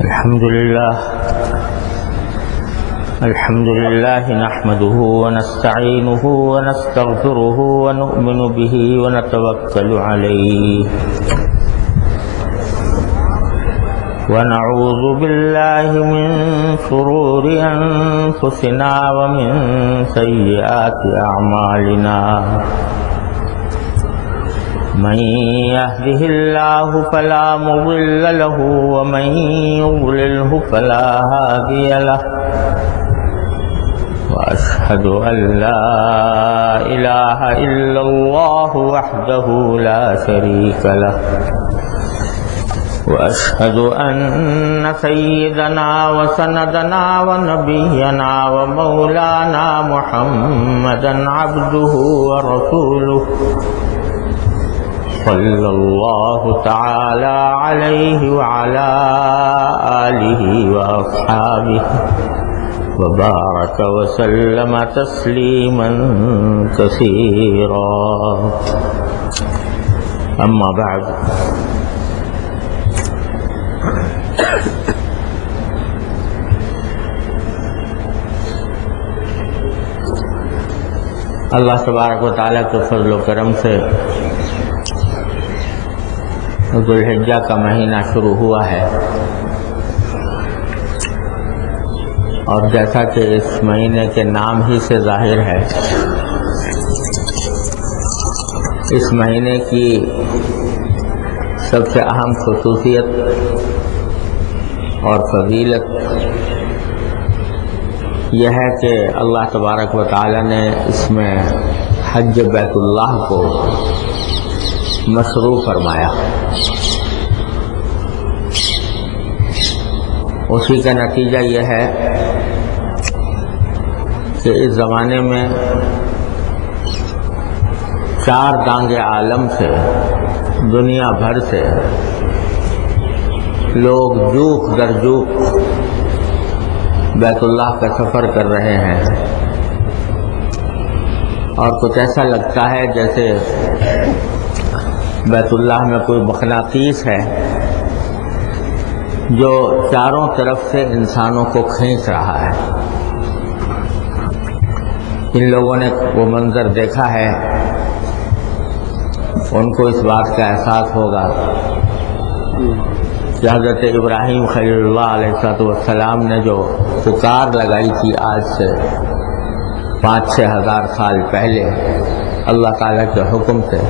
الحمد لله نحمده ونستعينه ونستغفره ونؤمن به ونتوكل عليه ونعوذ بالله من شرور أنفسنا ومن سيئات أعمالنا من يهده الله فلا مضل له ومن يضلله فلا هادي له وأشهد أن لا إله إلا الله وحده لا شريك له وأشهد أن سيدنا وسندنا ونبينا ومولانا محمدا عبده ورسوله صلى الله تعالى عليه وعلى آله وأصحابه وبارك وسلم تسليما كثيرا أما بعد اللہ تبارک و تعالیٰ کے فضل و کرم سے ذوالحجہ کا مہینہ شروع ہوا ہے، اور جیسا کہ اس مہینے کے نام ہی سے ظاہر ہے، اس مہینے کی سب سے اہم خصوصیت اور فضیلت یہ ہے کہ اللہ تبارک و تعالی نے اس میں حج بیت اللہ کو مشروع فرمایا۔ اسی کا نتیجہ یہ ہے کہ اس زمانے میں 4 دانگ عالم سے، دنیا بھر سے لوگ جوق در جوق بیت اللہ کا سفر کر رہے ہیں، اور کچھ ایسا لگتا ہے جیسے بیت اللہ میں کوئی مقناطیس ہے جو چاروں طرف سے انسانوں کو کھینچ رہا ہے۔ ان لوگوں نے وہ منظر دیکھا ہے، ان کو اس بات کا احساس ہوگا کہ حضرت ابراہیم خلیل اللہ علیہ السلام نے جو پکار لگائی تھی آج سے 5-6 ہزار سال پہلے، اللہ تعالیٰ کے حکم سے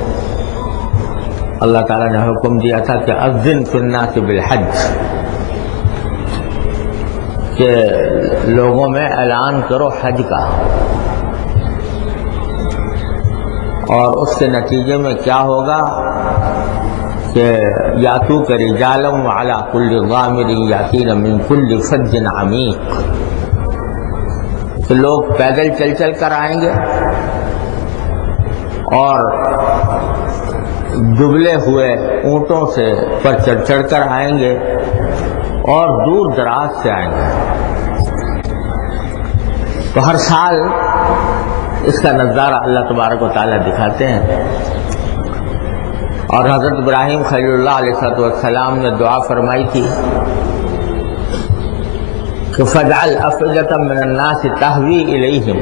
اللہ تعالیٰ نے حکم دیا تھا کہ اذن فی الناس بالحج، کہ لوگوں میں اعلان کرو حج کا، اور اس کے نتیجے میں کیا ہوگا کہ یاتوک رجالا وعلی کل ضامر یاتین من کل فج عمیق، کہ لوگ پیدل چل چل کر آئیں گے اور دبلے ہوئے اونٹوں سے پر چڑھ چڑھ کر آئیں گے اور دور دراز سے آئیں گے۔ تو ہر سال اس کا نظارہ اللہ تبارک و تعالیٰ دکھاتے ہیں، اور حضرت ابراہیم خلیل اللہ علیہ السلام نے دعا فرمائی تھی کہ فَاجْعَلْ أَفْئِدَةً مِّنَ النَّاسِ تَهْوِي إِلَيْهِمْ،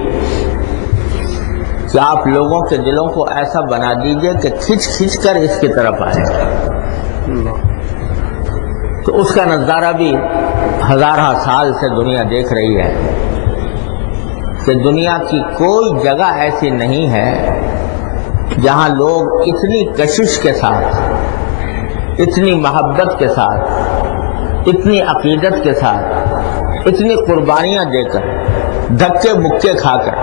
کہ آپ لوگوں کے دلوں کو ایسا بنا دیجئے کہ کھچ کھچ کر اس کی طرف آئے۔ تو اس کا نظارہ بھی ہزارہ سال سے دنیا دیکھ رہی ہے کہ دنیا کی کوئی جگہ ایسی نہیں ہے جہاں لوگ اتنی کشش کے ساتھ، اتنی محبت کے ساتھ، اتنی عقیدت کے ساتھ، اتنی قربانیاں دے کر، دھکے مکے کھا کر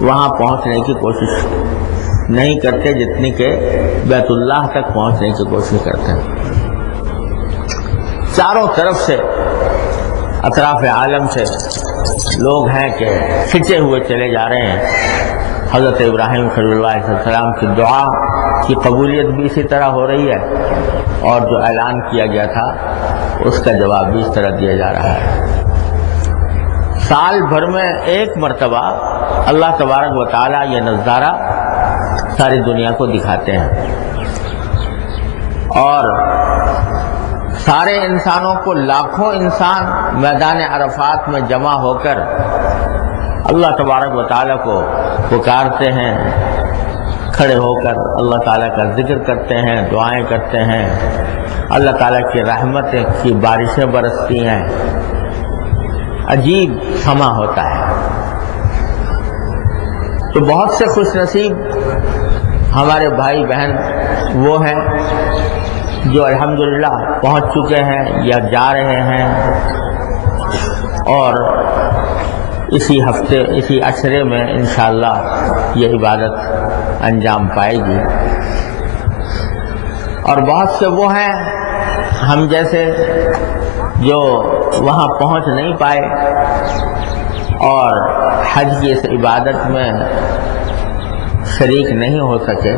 وہاں پہنچنے کی کوشش نہیں کرتے جتنی کہ بیت اللہ تک پہنچنے کی کوشش کرتے ہیں۔ چاروں طرف سے، اطراف عالم سے لوگ ہیں کہ کھنچے ہوئے چلے جا رہے ہیں۔ حضرت ابراہیم خلیل اللہ علیہ السلام کی دعا کی قبولیت بھی اسی طرح ہو رہی ہے، اور جو اعلان کیا گیا تھا اس کا جواب بھی اس طرح دیا جا رہا ہے۔ سال بھر میں ایک مرتبہ اللہ تبارک و تعالیٰ یہ نظارہ ساری دنیا کو دکھاتے ہیں، اور سارے انسانوں کو لاکھوں انسان میدان عرفات میں جمع ہو کر اللہ تبارک و تعالیٰ کو پکارتے ہیں، کھڑے ہو کر اللہ تعالیٰ کا ذکر کرتے ہیں، دعائیں کرتے ہیں، اللہ تعالیٰ کی رحمت کی بارشیں برستی ہیں، عجیب سما ہوتا ہے۔ تو بہت سے خوش نصیب ہمارے بھائی بہن وہ ہیں جو الحمدللہ پہنچ چکے ہیں یا جا رہے ہیں، اور اسی ہفتے اسی عشرے میں انشاءاللہ یہ عبادت انجام پائے گی۔ اور بہت سے وہ ہیں ہم جیسے جو وہاں پہنچ نہیں پائے اور حج کی اس عبادت میں شریک نہیں ہو سکے،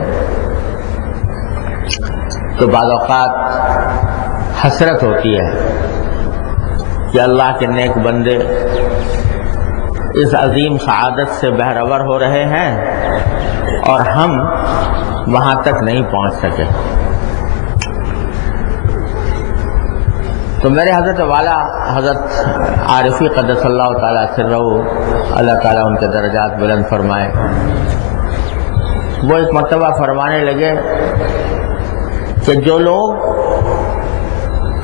تو بعض اوقات حسرت ہوتی ہے کہ اللہ کے نیک بندے اس عظیم سعادت سے بہرور ہو رہے ہیں اور ہم وہاں تک نہیں پہنچ سکے۔ تو میرے حضرت والا حضرت عارفی قدس اللہ تعالیٰ سرہ، اللہ تعالیٰ ان کے درجات بلند فرمائے، وہ ایک مرتبہ فرمانے لگے کہ جو لوگ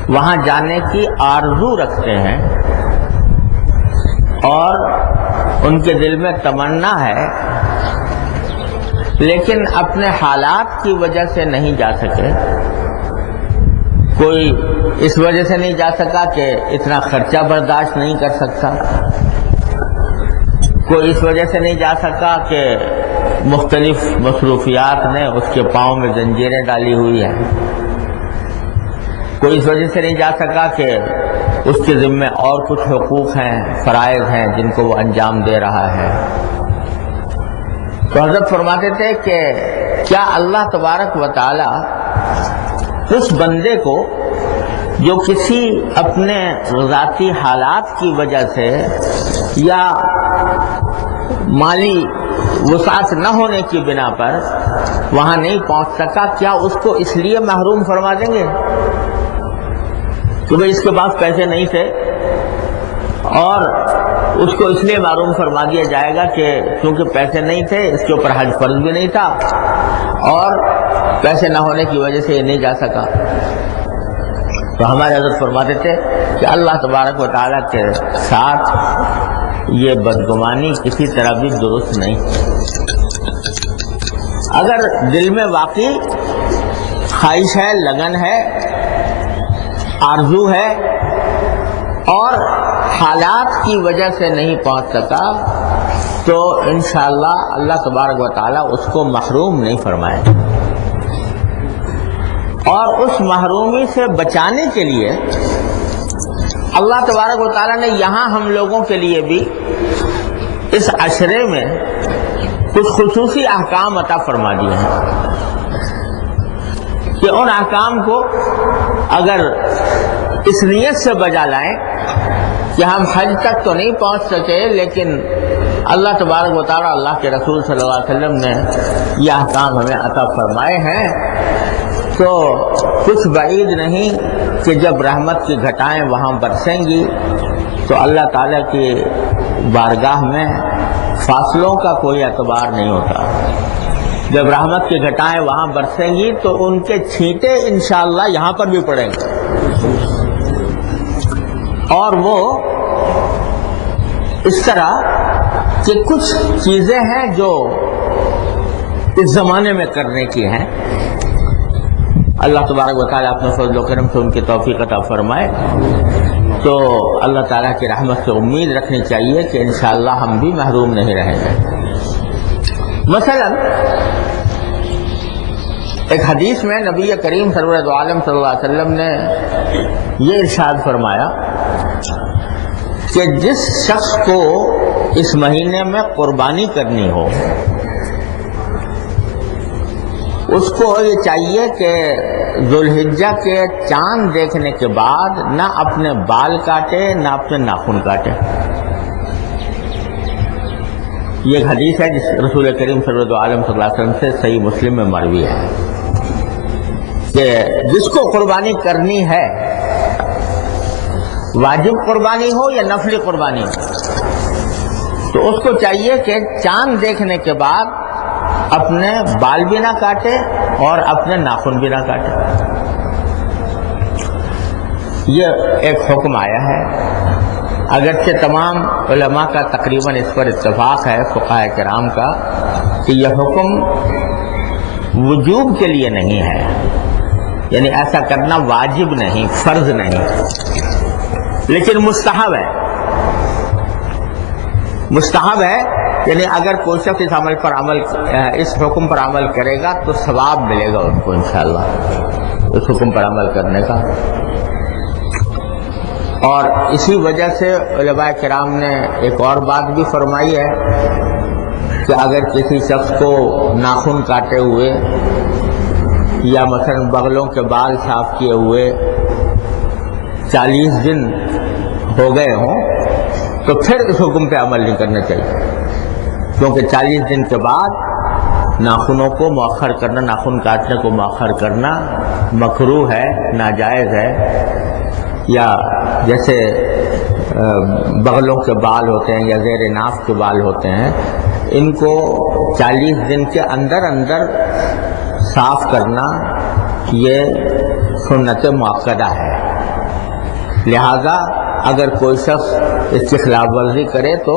وہاں جانے کی آرزو رکھتے ہیں اور ان کے دل میں تمنا ہے لیکن اپنے حالات کی وجہ سے نہیں جا سکے، کوئی اس وجہ سے نہیں جا سکا کہ اتنا خرچہ برداشت نہیں کر سکتا، کوئی اس وجہ سے نہیں جا سکا کہ مختلف مصروفیات نے اس کے پاؤں میں زنجیریں ڈالی ہوئی ہیں، کوئی اس وجہ سے نہیں جا سکا کہ اس کے ذمے اور کچھ حقوق ہیں، فرائض ہیں جن کو وہ انجام دے رہا ہے۔ تو حضرت فرماتے تھے کہ کیا اللہ تبارک و تعالی اس بندے کو جو کسی اپنے ذاتی حالات کی وجہ سے یا مالی وسعت نہ ہونے کی بنا پر وہاں نہیں پہنچ سکا، کیا اس کو اس لیے محروم فرما دیں گے کہ بھئی اس کے پاس پیسے نہیں تھے، اور اس کو اس لیے محروم فرما دیا جائے گا کہ کیونکہ پیسے نہیں تھے، اس کے اوپر حج فرض بھی نہیں تھا اور پیسے نہ ہونے کی وجہ سے یہ نہیں جا سکا؟ تو ہمارے حضرت فرماتے تھے کہ اللہ تبارک و تعالیٰ کے ساتھ یہ بدگمانی کسی طرح بھی درست نہیں۔ اگر دل میں واقعی خواہش ہے، لگن ہے، آرزو ہے اور حالات کی وجہ سے نہیں پہنچ سکا، تو انشاءاللہ اللہ تبارک و تعالیٰ اس کو محروم نہیں فرمائے، اور اس محرومی سے بچانے کے لیے اللہ تبارک و تعالیٰ نے یہاں ہم لوگوں کے لیے بھی اس عشرے میں کچھ خصوصی احکام عطا فرما دیے ہیں کہ ان احکام کو اگر اس نیت سے بجا لائیں کہ ہم حج تک تو نہیں پہنچ سکے لیکن اللہ تبارک و تعالیٰ، اللہ کے رسول صلی اللہ علیہ وسلم نے یہ احکام ہمیں عطا فرمائے ہیں، تو کچھ بعید نہیں کہ جب رحمت کی گھٹائیں وہاں برسیں گی تو اللہ تعالیٰ کی بارگاہ میں فاصلوں کا کوئی اعتبار نہیں ہوتا۔ جب رحمت کی گھٹائیں وہاں برسیں گی تو ان کے چھینٹے انشاءاللہ یہاں پر بھی پڑیں گے، اور وہ اس طرح کہ کچھ چیزیں ہیں جو اس زمانے میں کرنے کی ہیں۔ اللہ تبارک و تعالیٰ اپنے فضل و کرم سے ان کی توفیق عطا فرمائے، تو اللہ تعالیٰ کی رحمت سے امید رکھنی چاہیے کہ انشاءاللہ ہم بھی محروم نہیں رہیں گے۔ مثلا ایک حدیث میں نبی کریم سرور دو عالم صلی اللہ علیہ وسلم نے یہ ارشاد فرمایا کہ جس شخص کو اس مہینے میں قربانی کرنی ہو اس کو یہ چاہیے کہ ذوالحجہ کے چاند دیکھنے کے بعد نہ اپنے بال کاٹے نہ اپنے ناخن کاٹے۔ یہ ایک حدیث ہے جس رسول کریم صلی اللہ علیہ وسلم سے صحیح مسلم میں مروی ہے کہ جس کو قربانی کرنی ہے واجب قربانی ہو یا نفلی قربانی ہو، تو اس کو چاہیے کہ چاند دیکھنے کے بعد اپنے بال بھی نہ کاٹے اور اپنے ناخن بھی نہ کاٹے۔ یہ ایک حکم آیا ہے، اگرچہ تمام علماء کا تقریباً اس پر اتفاق ہے، فقہاء کرام کا، کہ یہ حکم وجوب کے لیے نہیں ہے، یعنی ایسا کرنا واجب نہیں، فرض نہیں، لیکن مستحب ہے۔ مستحب ہے یعنی اگر کوئی شخص اس حکم پر عمل کرے گا تو ثواب ملے گا ان کو انشاءاللہ اس حکم پر عمل کرنے کا۔ اور اسی وجہ سے علماء کرام نے ایک اور بات بھی فرمائی ہے کہ اگر کسی شخص کو ناخن کاٹے ہوئے یا مثلا بغلوں کے بال صاف کیے ہوئے 40 دن ہو گئے ہوں تو پھر اس حکم پہ عمل نہیں کرنا چاہیے، کیونکہ 40 دن کے بعد ناخنوں کو مؤخر کرنا، ناخن کاٹنے کو مؤخر کرنا مکروہ ہے، ناجائز ہے۔ یا جیسے بغلوں کے بال ہوتے ہیں یا زیر ناف کے بال ہوتے ہیں، ان کو 40 دن کے اندر صاف کرنا یہ سنت مؤکدہ ہے، لہذا اگر کوئی شخص اس کی خلاف ورزی کرے تو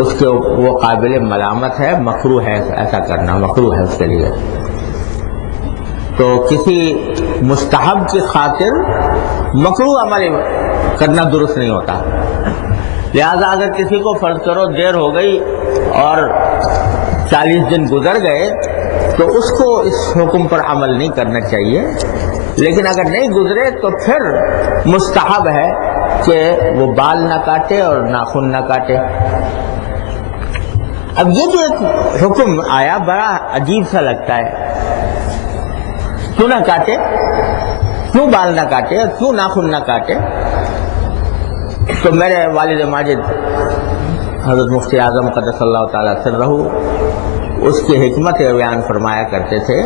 اس کے وہ قابل ملامت ہے، مکروہ ہے، ایسا کرنا مکروہ ہے اس کے لیے۔ تو کسی مستحب کی خاطر مکروہ عمل کرنا درست نہیں ہوتا، لہذا اگر کسی کو فرض کرو دیر ہو گئی اور 40 دن گزر گئے تو اس کو اس حکم پر عمل نہیں کرنا چاہیے، لیکن اگر نہیں گزرے تو پھر مستحب ہے کہ وہ بال نہ کاٹے اور ناخن نہ کاٹے۔ اب یہ جو ایک حکم آیا بڑا عجیب سا لگتا ہے، کیوں نہ کاٹے، کیوں بال نہ کاٹے، کیوں ناخن نہ کاٹے؟ تو میرے والد ماجد حضرت مفتی اعظم قدس اللہ تعالیٰ سرہ اس کی حکمت بیان فرمایا کرتے تھے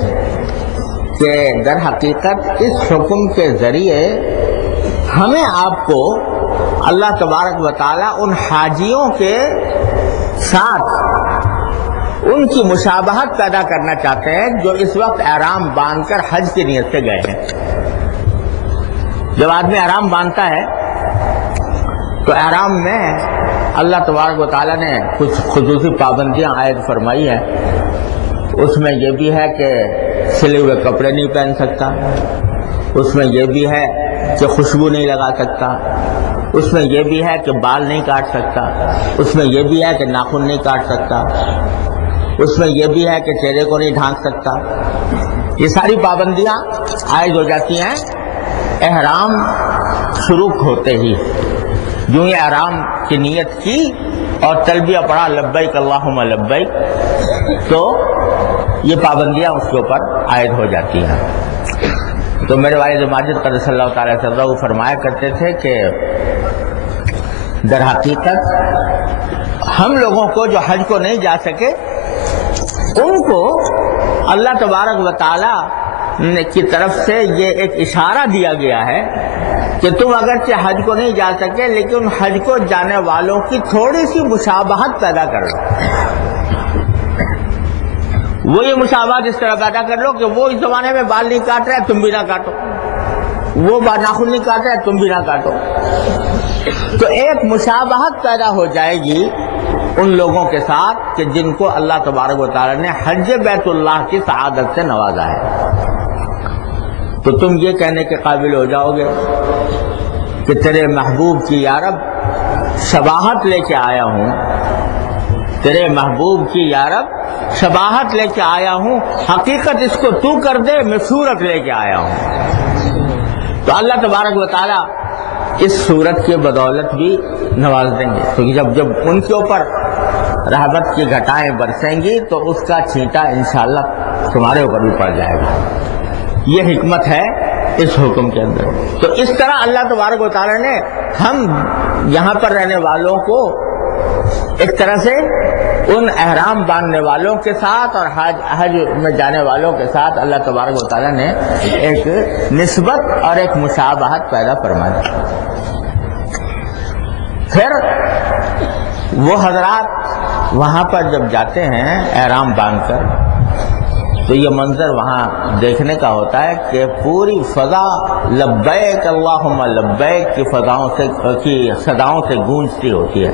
کہ در حقیقت اس حکم کے ذریعے ہمیں آپ کو اللہ تبارک و تعالیٰ ان حاجیوں کے ساتھ ان کی مشابہت پیدا کرنا چاہتے ہیں جو اس وقت احرام باندھ کر حج کی نیت سے گئے ہیں۔ جب آدمی احرام باندھتا ہے تو احرام میں اللہ تبارک و تعالیٰ نے کچھ خصوصی پابندیاں عائد فرمائی ہیں، اس میں یہ بھی ہے کہ سلے ہوئے کپڑے نہیں پہن سکتا، اس میں یہ بھی ہے کہ خوشبو نہیں لگا سکتا، اس میں یہ بھی ہے کہ بال نہیں کاٹ سکتا، اس میں یہ بھی ہے کہ ناخن نہیں کاٹ سکتا، اس میں یہ بھی ہے کہ چہرے کو نہیں ڈھانک سکتا۔ یہ ساری پابندیاں عائد ہو جاتی ہیں احرام شروع ہوتے ہی، جو یہ احرام کی نیت کی اور تلبیہ پڑھا لبیک اللہم لبیک تو یہ پابندیاں اس کے اوپر عائد ہو جاتی ہیں۔ تو میرے والد ماجد قدس اللہ تعالیٰ سرہ فرمایا کرتے تھے کہ در حقیقت ہم لوگوں کو جو حج کو نہیں جا سکے ان کو اللہ تبارک و تعالیٰ کی طرف سے یہ ایک اشارہ دیا گیا ہے کہ تم اگرچہ حج کو نہیں جا سکے لیکن حج کو جانے والوں کی تھوڑی سی مشابہت پیدا کر لو۔ وہ یہ مشابہت اس طرح پیدا کر لو کہ وہ اس زمانے میں بال نہیں کاٹ رہے تم بھی نہ کاٹو، وہ ناخن نہیں کاٹ رہے تم بھی نہ کاٹو، تو ایک مشابہت پیدا ہو جائے گی ان لوگوں کے ساتھ کہ جن کو اللہ تبارک و تعالیٰ نے حج بیت اللہ کی سعادت سے نوازا ہے۔ تو تم یہ کہنے کے قابل ہو جاؤ گے کہ تیرے محبوب کی یا رب شباہت لے کے آیا ہوں، تیرے محبوب کی یا رب شباہت لے کے آیا ہوں، حقیقت اس کو تو کر دے، میں صورت لے کے آیا ہوں۔ تو اللہ تبارک و تعالیٰ اس صورت کے بدولت بھی نواز دیں گے، کیونکہ جب ان کے اوپر رحمت کی گھٹائیں برسیں گی تو اس کا چھینٹا انشاءاللہ تمہارے اوپر بھی پڑ جائے گا۔ یہ حکمت ہے اس حکم کے اندر۔ تو اس طرح اللہ تبارک و تعالیٰ نے ہم یہاں پر رہنے والوں کو ایک طرح سے ان احرام باندھنے والوں کے ساتھ اور حج میں جانے والوں کے ساتھ اللہ تبارک و تعالیٰ نے ایک نسبت اور ایک مشابہت پیدا فرما دی۔ پھر وہ حضرات وہاں پر جب جاتے ہیں احرام باندھ کر تو یہ منظر وہاں دیکھنے کا ہوتا ہے کہ پوری فضا لبیک اللہم لبیک کی صداؤں سے گونجتی ہوتی ہے.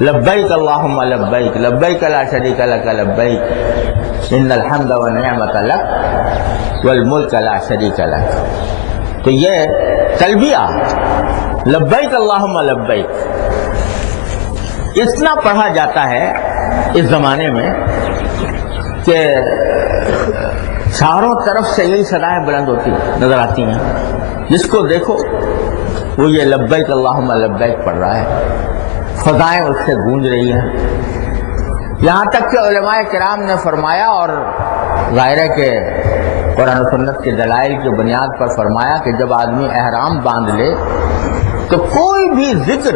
لبیک اللہم لبیک لبیک لا شریک لک لبیک ان الحمد والنعمت لک والملک لا شریک لک. تو یہ تلبیہ لبیک اللہم لبیک اتنا پڑھا جاتا ہے اس زمانے میں کہ چاروں طرف سے یہی صدائیں بلند ہوتی نظر آتی ہیں. جس کو دیکھو وہ یہ لبیک اللہم لبیک پڑھ رہا ہے، فضائیں اس سے گونج رہی ہیں. یہاں تک کہ علماء کرام نے فرمایا، اور ظاہر ہے کہ قرآن و سنت کے دلائل کی بنیاد پر فرمایا، کہ جب آدمی احرام باندھ لے تو کوئی بھی ذکر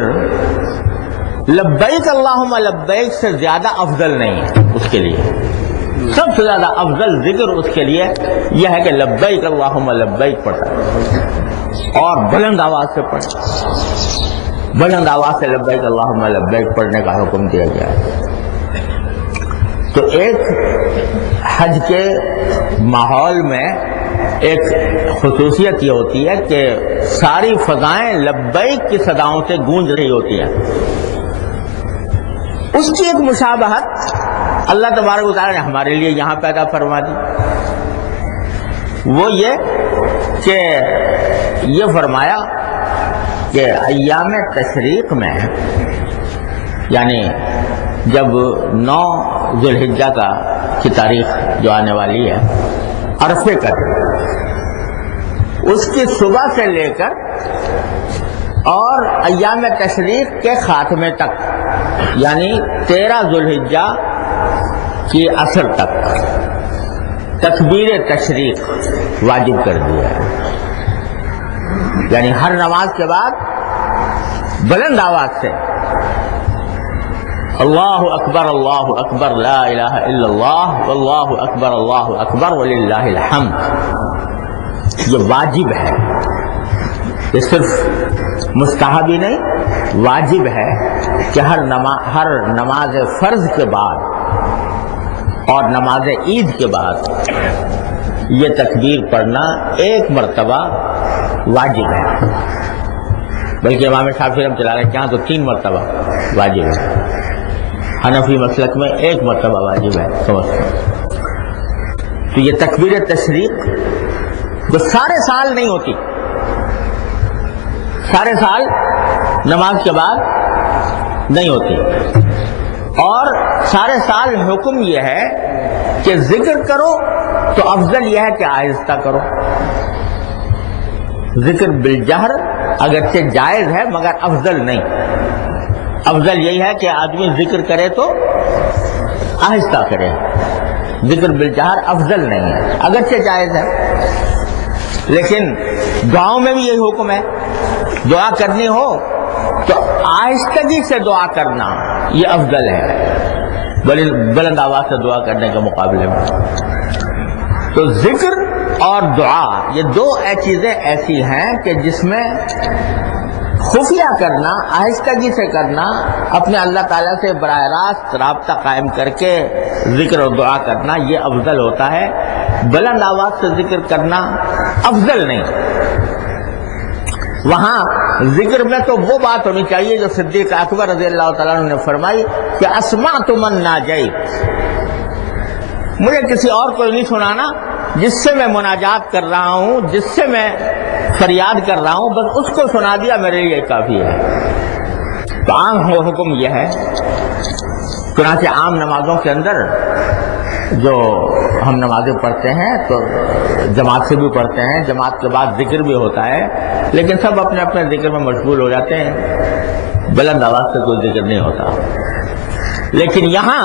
لبیک اللہم لبیک سے زیادہ افضل نہیں ہے اس کے لیے. سب سے زیادہ افضل ذکر اس کے لیے یہ ہے کہ لبیک اللہم لبیک پڑھتا ہے، اور بلند آواز سے پڑھتا، بلند آواز سے لبیک اللہم لبیک پڑھنے کا حکم دیا گیا ہے. تو ایک حج کے ماحول میں ایک خصوصیت یہ ہوتی ہے کہ ساری فضائیں لبیک کی صداؤں سے گونج رہی ہوتی ہیں. اس کی ایک مشابہت اللہ تبارک و تعالیٰ نے ہمارے لیے یہاں پیدا فرما دی. وہ یہ کہ یہ فرمایا کہ ایام تشریق میں، یعنی جب 9 ذی الحجہ کی تاریخ جو آنے والی ہے، عرفے کا، اس کی صبح سے لے کر اور ایام تشریق کے خاتمے تک، یعنی 13 ذی الحجہ کی عصر تک تکبیر تشریق واجب کر دیا ہے. یعنی ہر نماز کے بعد بلند آواز سے اللہ اکبر لا الہ الا اللہ واللہ اکبر وللہ الحمد، یہ واجب ہے. یہ صرف مستحب ہی نہیں، واجب ہے کہ ہر نماز فرض کے بعد اور نماز عید کے بعد یہ تکبیر پڑھنا ایک مرتبہ واجب ہے. بلکہ امام شافعی رحمۃ اللہ علیہ کے یہاں تو 3 مرتبہ واجب ہے. حنفی مسلک میں 1 مرتبہ واجب ہے سمجھتے ہیں. تو یہ تکبیر تشریق جو سارے سال نہیں ہوتی، سارے سال نماز کے بعد نہیں ہوتی، اور سارے سال حکم یہ ہے کہ ذکر کرو تو افضل یہ ہے کہ آہستہ کرو. ذکر بالجہر اگرچہ جائز ہے مگر افضل نہیں. افضل یہی ہے کہ آدمی ذکر کرے تو آہستہ کرے. ذکر بالجہر افضل نہیں ہے، اگرچہ جائز ہے. لیکن دعاؤں میں بھی یہی حکم ہے، دعا کرنی ہو تو آہستگی سے دعا کرنا یہ افضل ہے بلند آواز سے دعا کرنے کے مقابلے میں. تو ذکر اور دعا یہ 2 چیزیں ایسی ہیں کہ جس میں خفیہ کرنا، آہستگی سے کرنا، اپنے اللہ تعالیٰ سے براہ راست رابطہ قائم کر کے ذکر اور دعا کرنا یہ افضل ہوتا ہے. بلند آواز سے ذکر کرنا افضل نہیں. وہاں ذکر میں تو وہ بات ہونی چاہیے جو صدیق اکبر رضی اللہ تعالیٰ عنہ نے فرمائی کہ اسمعت من ناجیت، مجھے کسی اور کو نہیں سنانا، جس سے میں مناجات کر رہا ہوں، جس سے میں فریاد کر رہا ہوں، بس اس کو سنا دیا میرے لیے کافی ہے. تو عام حکم یہ ہے. چنانچہ عام نمازوں کے اندر جو ہم نمازیں پڑھتے ہیں تو جماعت سے بھی پڑھتے ہیں، جماعت کے بعد ذکر بھی ہوتا ہے، لیکن سب اپنے اپنے ذکر میں مشغول ہو جاتے ہیں، بلند آواز سے کوئی ذکر نہیں ہوتا. لیکن یہاں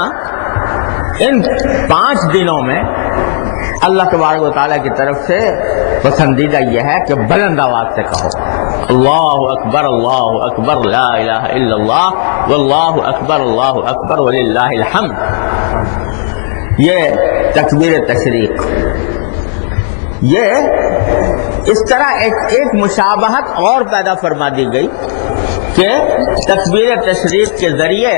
ان 5 دنوں میں اللہ تبارک و تعالیٰ کی طرف سے پسندیدہ یہ ہے کہ بلند آواز سے کہو اللہ اکبر لا الہ الا اللہ واللہ اکبر وللہ الحمد. یہ تکبیر تشریق، یہ اس طرح ایک مشابہت اور پیدا فرما دی گئی کہ تکبیر تشریق کے ذریعے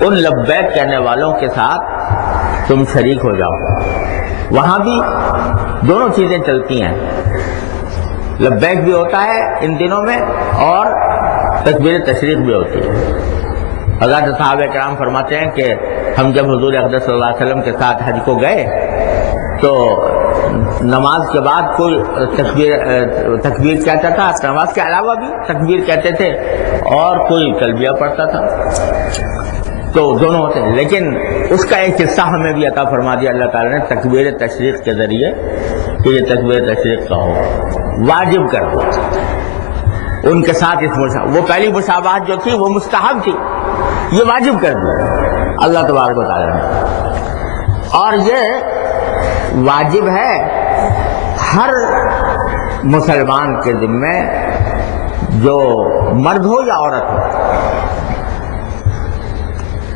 ان لبیک کہنے والوں کے ساتھ تم شریک ہو جاؤ. وہاں بھی دونوں چیزیں چلتی ہیں، لبیک بھی ہوتا ہے ان دنوں میں اور تکبیر تشریق بھی ہوتی ہے. حضرت صحابہ کرام فرماتے ہیں کہ ہم جب حضور اقدس صلی اللہ علیہ وسلم کے ساتھ حج کو گئے تو نماز کے بعد کوئی تکبیر کہتا تھا، نماز کے علاوہ بھی تکبیر کہتے تھے، اور کوئی تلبیہ پڑھتا تھا. تو دونوں ہوتے ہیں، لیکن اس کا ایک حصہ ہمیں بھی عطا فرما دیا اللہ تعالیٰ نے تکبیر تشریق کے ذریعے کہ یہ تکبیر تشریق کا ہو، واجب کر دو ان کے ساتھ. وہ پہلی مشابہت جو تھی وہ مستحب تھی، یہ واجب کر دی اللہ تبارک و تعالیٰ نے. اور یہ واجب ہے ہر مسلمان کے ذمے، جو مرد ہو یا عورت ہو،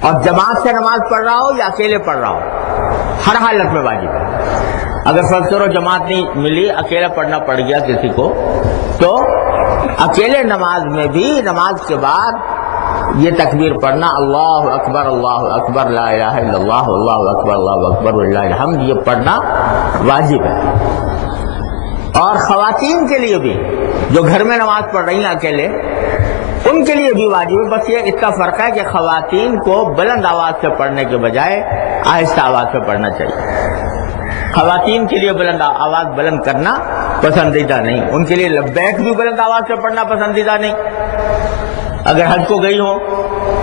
اور جماعت سے نماز پڑھ رہا ہو یا اکیلے پڑھ رہا ہو، ہر حالت میں واجب ہے. اگر فرض کرو جماعت نہیں ملی، اکیلا پڑھنا پڑ گیا کسی کو، تو اکیلے نماز میں بھی نماز کے بعد یہ تکبیر پڑھنا، اللہ اکبر لا الہ الا اللہ اللہ اکبر وللہ الحمد، یہ پڑھنا واجب ہے. اور خواتین کے لیے بھی جو گھر میں نماز پڑھ رہی ہیں اکیلے، ان کے لیے بھی واجب ہے. بس یہ اتنا فرق ہے کہ خواتین کو بلند آواز سے پڑھنے کے بجائے آہستہ آواز سے پڑھنا چاہیے. خواتین کے لیے آواز بلند کرنا پسندیدہ نہیں، ان کے لیے لبیک بھی بلند آواز سے پڑھنا پسندیدہ نہیں. اگر حج کو گئی ہو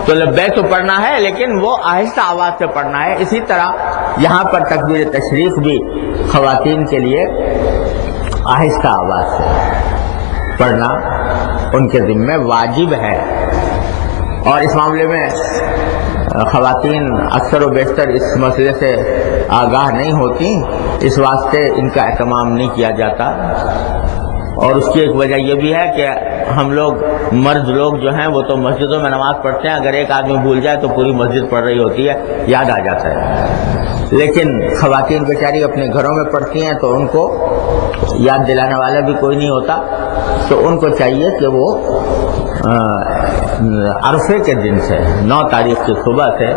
تو لبیک تو پڑھنا ہے، لیکن وہ آہستہ آواز سے پڑھنا ہے. اسی طرح یہاں پر تکبیر تشریق بھی خواتین کے لیے آہستہ آواز سے پڑھنا ان کے ذمہ واجب ہے. اور اس معاملے میں خواتین اکثر و بیشتر اس مسئلے سے آگاہ نہیں ہوتی، اس واسطے ان کا اہتمام نہیں کیا جاتا. اور اس کی ایک وجہ یہ بھی ہے کہ ہم لوگ مرد لوگ جو ہیں وہ تو مسجدوں میں نماز پڑھتے ہیں، اگر ایک آدمی بھول جائے تو پوری مسجد پڑھ رہی ہوتی ہے، یاد آ جاتا ہے. لیکن خواتین بیچاری اپنے گھروں میں پڑھتی ہیں تو ان کو یاد دلانے والا بھی کوئی نہیں ہوتا. تو ان کو چاہیے کہ وہ عرفے کے دن سے 9 تاریخ کی صبح سے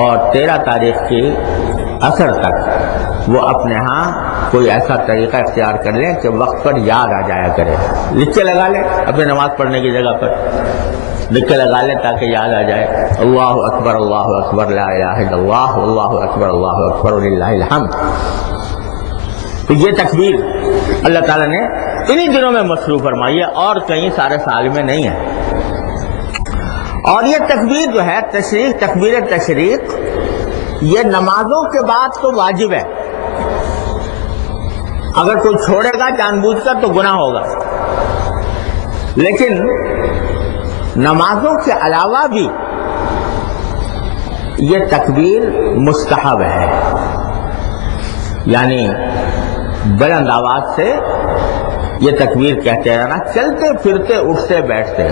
اور 13 تاریخ کی عصر تک وہ اپنے ہاں کوئی ایسا طریقہ اختیار کر لیں کہ وقت پر یاد آ جایا کرے. لکھ کے لگا لیں اپنے نماز پڑھنے کی جگہ پر، لکھ کے لگا لیں تاکہ یاد آ جائے. اللہ اکبر لا الہ الا اللہ اللہ اکبر وللہ الحمد. تو یہ تکبیر اللہ تعالیٰ نے انہی دنوں میں مشروع فرمائی ہے اور کہیں سارے سال میں نہیں ہے. اور یہ تکبیر جو ہے تکبیر تشریق، یہ نمازوں کے بعد تو واجب ہے. اگر کوئی چھوڑے گا جان بوجھ کر تو گناہ ہوگا، لیکن نمازوں کے علاوہ بھی یہ تکبیر مستحب ہے. یعنی بلند آواز سے یہ تکبیر کہتے رہنا، چلتے پھرتے اٹھتے بیٹھتے.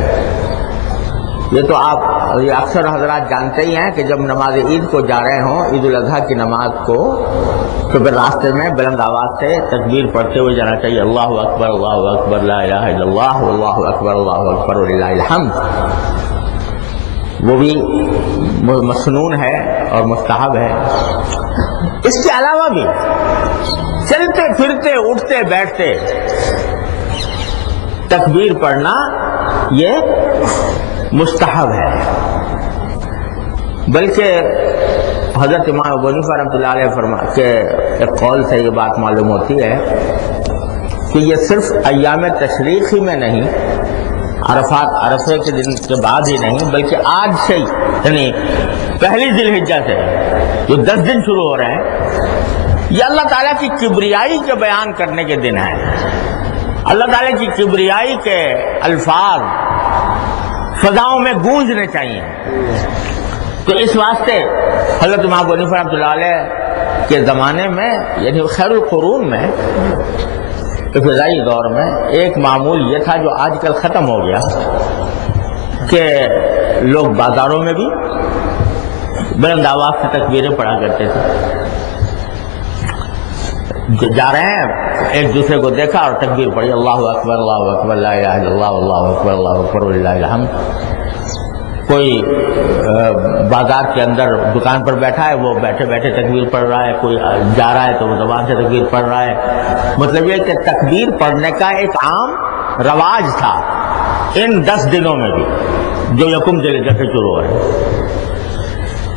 یہ تو آپ یہ اکثر حضرات جانتے ہی ہیں کہ جب نماز عید کو جا رہے ہوں، عید الاضحیٰ کی نماز کو، تو پھر راستے میں بلند آواز سے تکبیر پڑھتے ہوئے جانا چاہیے. اللہ اکبر لا الہ الا اللہ اللہ اکبر وللہ الحمد. وہ بھی مسنون ہے اور مستحب ہے. اس کے علاوہ بھی چلتے پھرتے اٹھتے بیٹھتے تکبیر پڑھنا یہ مستحب ہے. بلکہ حضرت امام ابو حنیفہ رحمۃ اللہ علیہ فرما کے ایک قول سے یہ بات معلوم ہوتی ہے کہ یہ صرف ایام تشریق ہی میں نہیں، عرفے کے دن کے بعد ہی نہیں، بلکہ آج سے ہی، یعنی پہلی ذی الحجہ سے جو 10 دن شروع ہو رہے ہیں، یہ اللہ تعالیٰ کی کبریائی کے بیان کرنے کے دن ہیں. اللہ تعالیٰ کی کبریائی کے الفاظ فضاؤں میں گونجنے چاہیے. تو اس واسطے حضرت امام ابو حنیفہ رحمۃ اللہ علیہ کے زمانے میں، یعنی خیر القرون میں، ابتدائی دور میں، ایک معمول یہ تھا جو آج کل ختم ہو گیا کہ لوگ بازاروں میں بھی بلند آواز سے تکبیریں پڑھا کرتے تھے. جا رہے ہیں ایک دوسرے کو دیکھا اور تکبیر پڑھی، اللہ اکبر لا الہ الا اللہ، اللہ اکبر وللہ الحمد۔ کوئی بازار کے اندر دکان پر بیٹھا ہے، وہ بیٹھے بیٹھے تکبیر پڑھ رہا ہے، کوئی جا رہا ہے تو وہ زبان سے تکبیر پڑھ رہا ہے۔ مطلب یہ کہ تکبیر پڑھنے کا ایک عام رواج تھا ان 10 دنوں میں بھی جو یکم ذی الحجہ سے شروع ہو رہے ہیں۔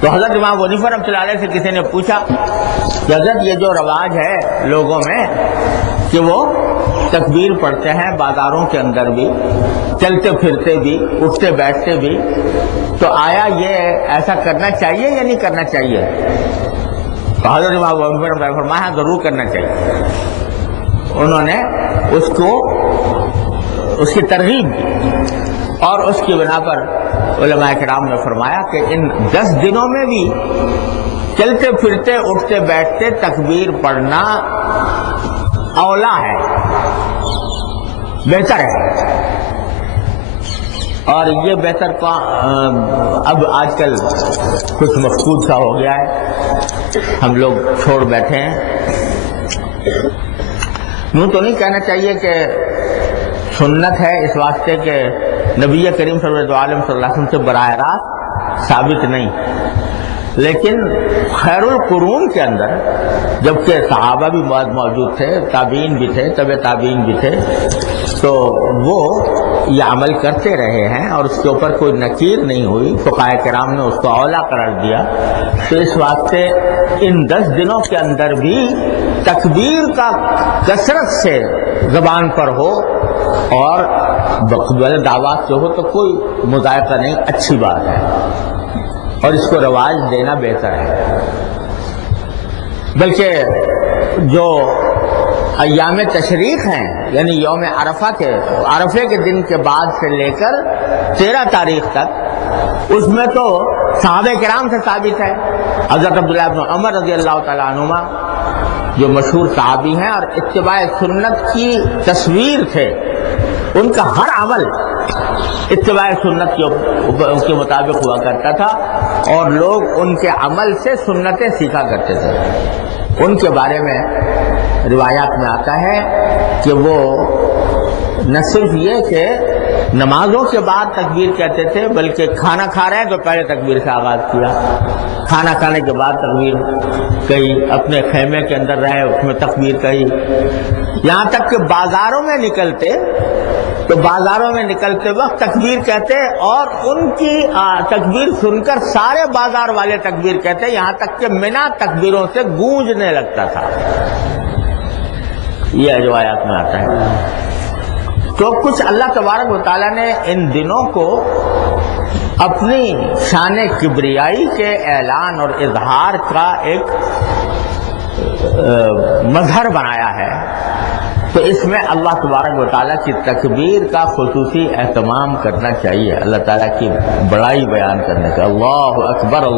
تو حضرت امام ابو حنیفہ رحمۃ اللہ علیہ سے کسی نے پوچھا کہ حضرت یہ جو رواج ہے لوگوں میں کہ وہ تکبیر پڑھتے ہیں بازاروں کے اندر بھی، چلتے پھرتے بھی، اٹھتے بیٹھتے بھی، تو آیا یہ ایسا کرنا چاہیے یا نہیں کرنا چاہیے؟ تو حضرت امام ابو حنیفہ نے فرمایا ضرور کرنا چاہیے۔ انہوں نے اس کی ترغیب دی اور اس کی بنا پر علماء کرام نے فرمایا کہ ان 10 دنوں میں بھی چلتے پھرتے اٹھتے بیٹھتے تکبیر پڑھنا اولا ہے، بہتر ہے۔ اور یہ بہتر اب آج کل کچھ مفقود سا ہو گیا ہے، ہم لوگ چھوڑ بیٹھے ہیں۔ یوں تو نہیں کہنا چاہیے کہ سنت ہے، اس واسطے کہ نبی کریم صلی اللہ علیہ وسلم سے براہ راست ثابت نہیں، لیکن خیر القرون کے اندر جبکہ صحابہ بھی موجود تھے، تابعین بھی تھے، تبع تابعین بھی تھے، تو وہ یہ عمل کرتے رہے ہیں اور اس کے اوپر کوئی نکیر نہیں ہوئی، فقہاء کرام نے اس کو اولا قرار دیا۔ تو اس واسطے ان 10 دنوں کے اندر بھی تکبیر کا کثرت سے زبان پر ہو اور دعوات سے ہو تو کوئی مذائقہ نہیں، اچھی بات ہے اور اس کو رواج دینا بہتر ہے۔ بلکہ جو ایام تشریق ہیں یعنی یوم عرفے کے دن کے بعد سے لے کر 13 تاریخ تک، اس میں تو صحابہ کرام سے ثابت ہے۔ حضرت عبداللہ بن عمر رضی اللہ تعالیٰ عنہما جو مشہور صحابی ہیں اور اتباع سنت کی تصویر تھے، ان کا ہر عمل اتباع سنت کے مطابق ہوا کرتا تھا اور لوگ ان کے عمل سے سنتیں سیکھا کرتے تھے۔ ان کے بارے میں روایات میں آتا ہے کہ وہ نہ صرف یہ کہ نمازوں کے بعد تکبیر کہتے تھے، بلکہ کھانا کھا رہے ہیں تو پہلے تکبیر سے آغاز کیا، کھانا کھانے کے بعد تکبیر کہی، اپنے خیمے کے اندر رہے اس میں تکبیر کہی، یہاں تک کہ بازاروں میں نکلتے تو بازاروں میں نکلتے وقت تکبیر کہتے اور ان کی تکبیر سن کر سارے بازار والے تکبیر کہتے، یہاں تک کہ منا تکبیروں سے گونجنے لگتا تھا۔ یہ روایات میں آتا ہے۔ تو کچھ اللہ تبارک و تعالیٰ نے ان دنوں کو اپنی شان کبریائی کے اعلان اور اظہار کا ایک مظہر بنایا ہے، تو اس میں اللہ تبارک و تعالیٰ کی تکبیر کا خصوصی اہتمام کرنا چاہیے، اللہ تعالیٰ کی بڑائی بیان کرنے کا۔ اللہ اکبر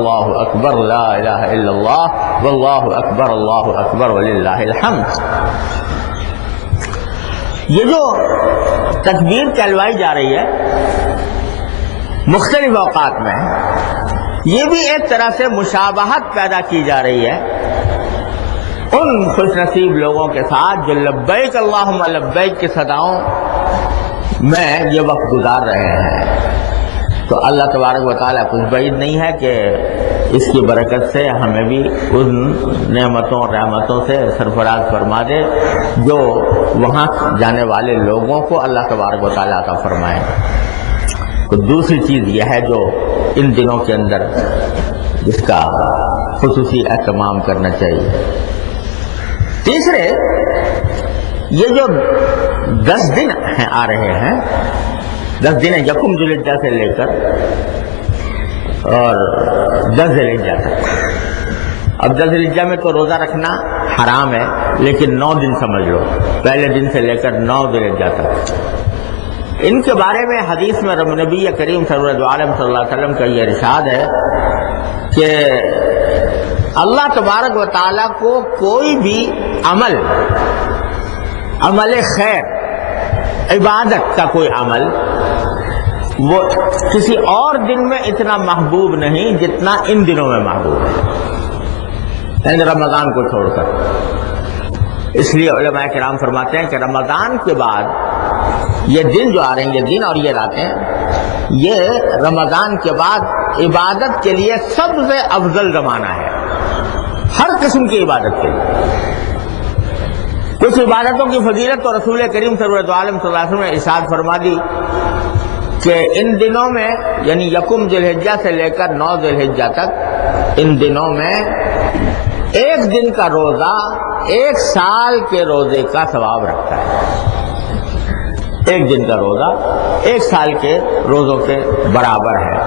لا الہ الا اللہ واللہ اکبر وللہ الحمد۔ یہ جو تکبیر کہلوائی جا رہی ہے مختلف اوقات میں، یہ بھی ایک طرح سے مشابہت پیدا کی جا رہی ہے ان خوش نصیب لوگوں کے ساتھ جو لبیک اللہم لبیک کی صداؤں میں یہ وقت گزار رہے ہیں۔ تو اللہ تبارک و تعالیٰ کچھ بعید نہیں ہے کہ اس کی برکت سے ہمیں بھی ان نعمتوں اور رحمتوں سے سرفراز فرما دے جو وہاں جانے والے لوگوں کو اللہ تبارک و تعالیٰ عطا فرمائے۔ تو دوسری چیز یہ ہے جو ان دنوں کے اندر اس کا خصوصی اہتمام کرنا چاہیے۔ تیسرے، یہ جو 10 دن آ رہے ہیں، 10 دن یکم ذی الحجہ سے لے کر اور 10 ذی الحجہ تک۔ اب 10 ذی الحجہ میں تو روزہ رکھنا حرام ہے، لیکن 9 دن سمجھ لو، پہلے دن سے لے کر 9 ذی الحجہ تک۔ ان کے بارے میں حدیث میں نبی کریم صلی اللہ علیہ وسلم کا یہ ارشاد ہے کہ اللہ تبارک و تعالیٰ کو کوئی بھی عمل خیر، عبادت کا کوئی عمل وہ کسی اور دن میں اتنا محبوب نہیں جتنا ان دنوں میں محبوب ہے، یعنی رمضان کو چھوڑ کر۔ اس لیے علماء کرام فرماتے ہیں کہ رمضان کے بعد یہ دن جو آ رہے ہیں، یہ دن اور یہ راتیں، یہ رمضان کے بعد عبادت کے لیے سب سے افضل زمانہ ہے، ہر قسم کی عبادت کے لیے۔ کچھ عبادتوں کی فضیلت تو رسول کریم صلی اللہ علیہ وسلم نے ارشاد فرما دی کہ ان دنوں میں، یعنی یکم ذی الحجہ سے لے کر 9 ذی الحجہ تک، ان دنوں میں ایک دن کا روزہ 1 سال کے روزے کا ثواب رکھتا ہے۔ ایک دن کا روزہ 1 سال کے روزوں کے برابر ہے،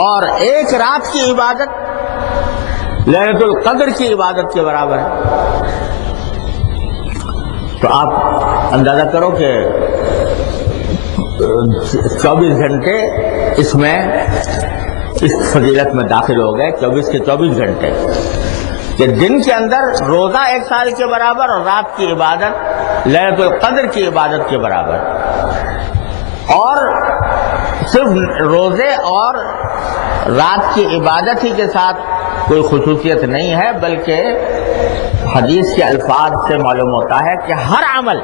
اور ایک رات کی عبادت لیلۃ القدر کی عبادت کے برابر ہے۔ تو آپ اندازہ کرو کہ 24 گھنٹے اس میں اس فضیلت میں داخل ہو گئے، 24 کے 24 گھنٹے، کہ دن کے اندر روزہ 1 سال کے برابر اور رات کی عبادت لیلۃ القدر کی عبادت کے برابر۔ اور صرف روزے اور رات کی عبادت ہی کے ساتھ کوئی خصوصیت نہیں ہے، بلکہ حدیث کے الفاظ سے معلوم ہوتا ہے کہ ہر عمل،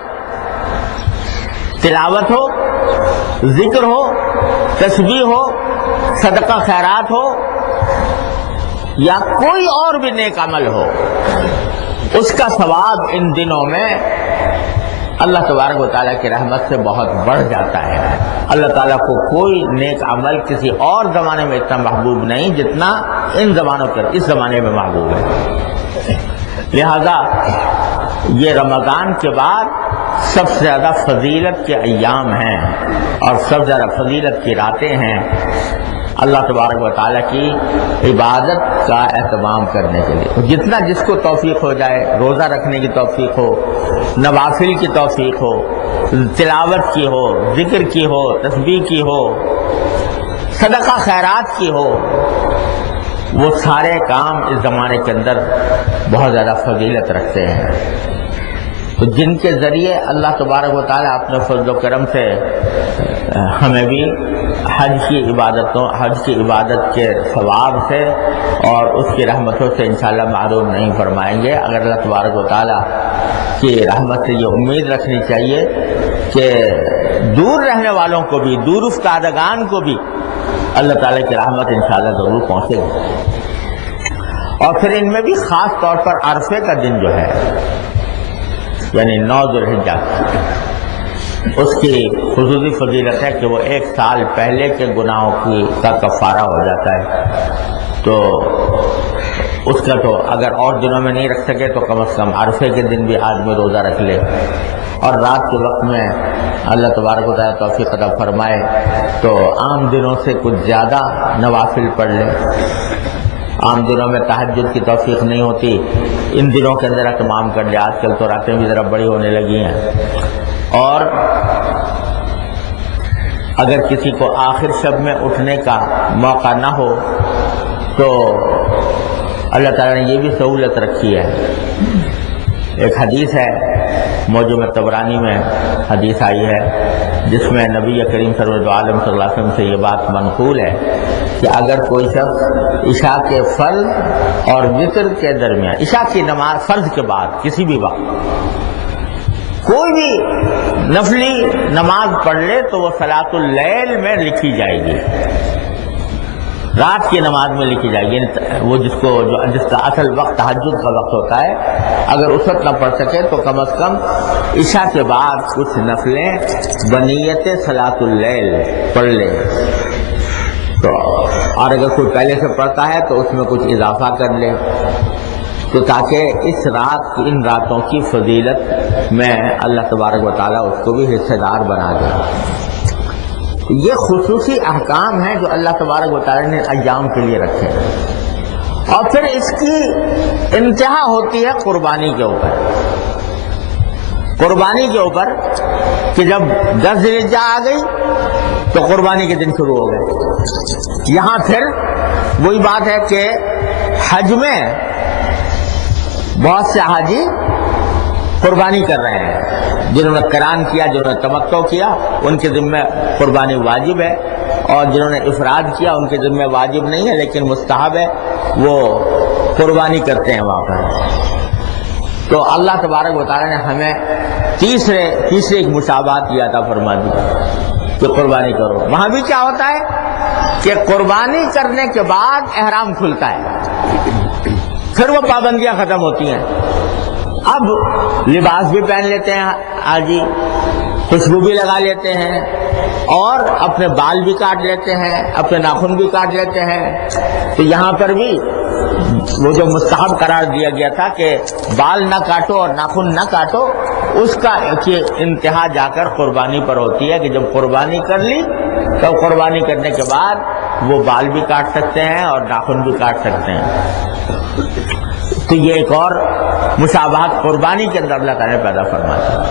تلاوت ہو، ذکر ہو، تسبیح ہو، صدقہ خیرات ہو، یا کوئی اور بھی نیک عمل ہو، اس کا ثواب ان دنوں میں اللہ تبارک و تعالیٰ کی رحمت سے بہت بڑھ جاتا ہے۔ اللہ تعالیٰ کو کوئی نیک عمل کسی اور زمانے میں اتنا محبوب نہیں جتنا ان زمانوں پر اس زمانے میں محبوب ہے۔ لہذا یہ رمضان کے بعد سب سے زیادہ فضیلت کے ایام ہیں اور سب سے زیادہ فضیلت کی راتیں ہیں اللہ تبارک و تعالیٰ کی عبادت کا اہتمام کرنے کے لیے۔ جتنا جس کو توفیق ہو جائے، روزہ رکھنے کی توفیق ہو، نوافل کی توفیق ہو، تلاوت کی ہو، ذکر کی ہو، تسبیح کی ہو، صدقہ خیرات کی ہو، وہ سارے کام اس زمانے کے اندر بہت زیادہ فضیلت رکھتے ہیں۔ تو جن کے ذریعے اللہ تبارک و تعالیٰ اپنے فضل و کرم سے ہمیں بھی حج کی عبادت کے ثواب سے اور اس کی رحمتوں سے انشاءاللہ معروم نہیں فرمائیں گے۔ اگر اللہ تبارک و تعالیٰ کی رحمت سے یہ امید رکھنی چاہیے کہ دور رہنے والوں کو بھی، دور افتادگان کو بھی اللہ تعالیٰ کی رحمت انشاءاللہ ضرور پہنچے گی۔ اور پھر ان میں بھی خاص طور پر عرفے کا دن جو ہے، یعنی 9 ذی الحجہ، اس کی خصوصی فضیلت ہے کہ وہ 1 سال پہلے کے گناہوں کا کفارہ ہو جاتا ہے۔ تو اس کا تو اگر اور دنوں میں نہیں رکھ سکے تو کم از کم عرفے کے دن بھی آدمی روزہ رکھ لے، اور رات کے وقت میں اللہ تبارک و تعالیٰ توفیق عطا فرمائے تو عام دنوں سے کچھ زیادہ نوافل پڑھ لے۔ عام دنوں میں تہجد کی توفیق نہیں ہوتی، ان دنوں کے اندر اہتمام کر لے۔ آج کل تو راتیں بھی ذرا بڑی ہونے لگی ہیں، اور اگر کسی کو آخر شب میں اٹھنے کا موقع نہ ہو تو اللہ تعالیٰ نے یہ بھی سہولت رکھی ہے۔ ایک حدیث ہے، موجم طبرانی میں حدیث آئی ہے، جس میں نبی کریم صلی اللہ علیہ وسلم سے یہ بات منقول ہے کہ اگر کوئی شخص عشاء کے فرض اور وتر کے درمیان، عشاء کی نماز فرض کے بعد کسی بھی وقت کوئی بھی نفلی نماز پڑھ لے تو وہ صلاۃ اللیل میں لکھی جائے گی، رات کی نماز میں لکھی جائے گی۔ وہ جس کا اصل وقت تہجد کا وقت ہوتا ہے، اگر اس وقت نہ پڑھ سکے تو کم از کم عشاء کے بعد کچھ نفلیں بنیت صلاۃ اللیل پڑھ لے۔ تو اور اگر کوئی پہلے سے پڑھتا ہے تو اس میں کچھ اضافہ کر لے، تو تاکہ اس رات ان راتوں کی فضیلت میں اللہ تبارک و تعالیٰ اس کو بھی حصہ دار بنا دے۔ یہ خصوصی احکام ہیں جو اللہ تبارک و تعالیٰ نے ایام کے لیے رکھے ہیں۔ اور پھر اس کی انتہا ہوتی ہے قربانی کے اوپر، قربانی کے اوپر کہ جب 10 ذی الحجہ آ گئی تو قربانی کے دن شروع ہو گئے۔ یہاں پھر وہی بات ہے کہ حج میں بہت سے حاجی قربانی کر رہے ہیں، جنہوں نے قران کیا، جنہوں نے تمتع کیا، ان کے ذمہ قربانی واجب ہے، اور جنہوں نے افراد کیا ان کے ذمہ واجب نہیں ہے لیکن مستحب ہے، وہ قربانی کرتے ہیں وہاں پر۔ تو اللہ تبارک و تعالیٰ نے ہمیں تیسرے ایک مشابہت کی عطا فرما دی کہ قربانی کرو۔ وہاں بھی کیا ہوتا ہے کہ قربانی کرنے کے بعد احرام کھلتا ہے، پھر وہ پابندیاں ختم ہوتی ہیں۔ اب لباس بھی پہن لیتے ہیں حاجی، خوشبو بھی لگا لیتے ہیں، اور اپنے بال بھی کاٹ لیتے ہیں، اپنے ناخن بھی کاٹ لیتے ہیں۔ تو یہاں پر بھی وہ جو مستحب قرار دیا گیا تھا کہ بال نہ کاٹو اور ناخن نہ کاٹو، اس کا انتہا جا کر قربانی پر ہوتی ہے کہ جب قربانی کر لی تو قربانی کرنے کے بعد وہ بال بھی کاٹ سکتے ہیں اور ناخن بھی کاٹ سکتے ہیں۔ تو یہ ایک اور مشابہت قربانی کے اندر اللہ تعالیٰ نے پیدا فرمایا۔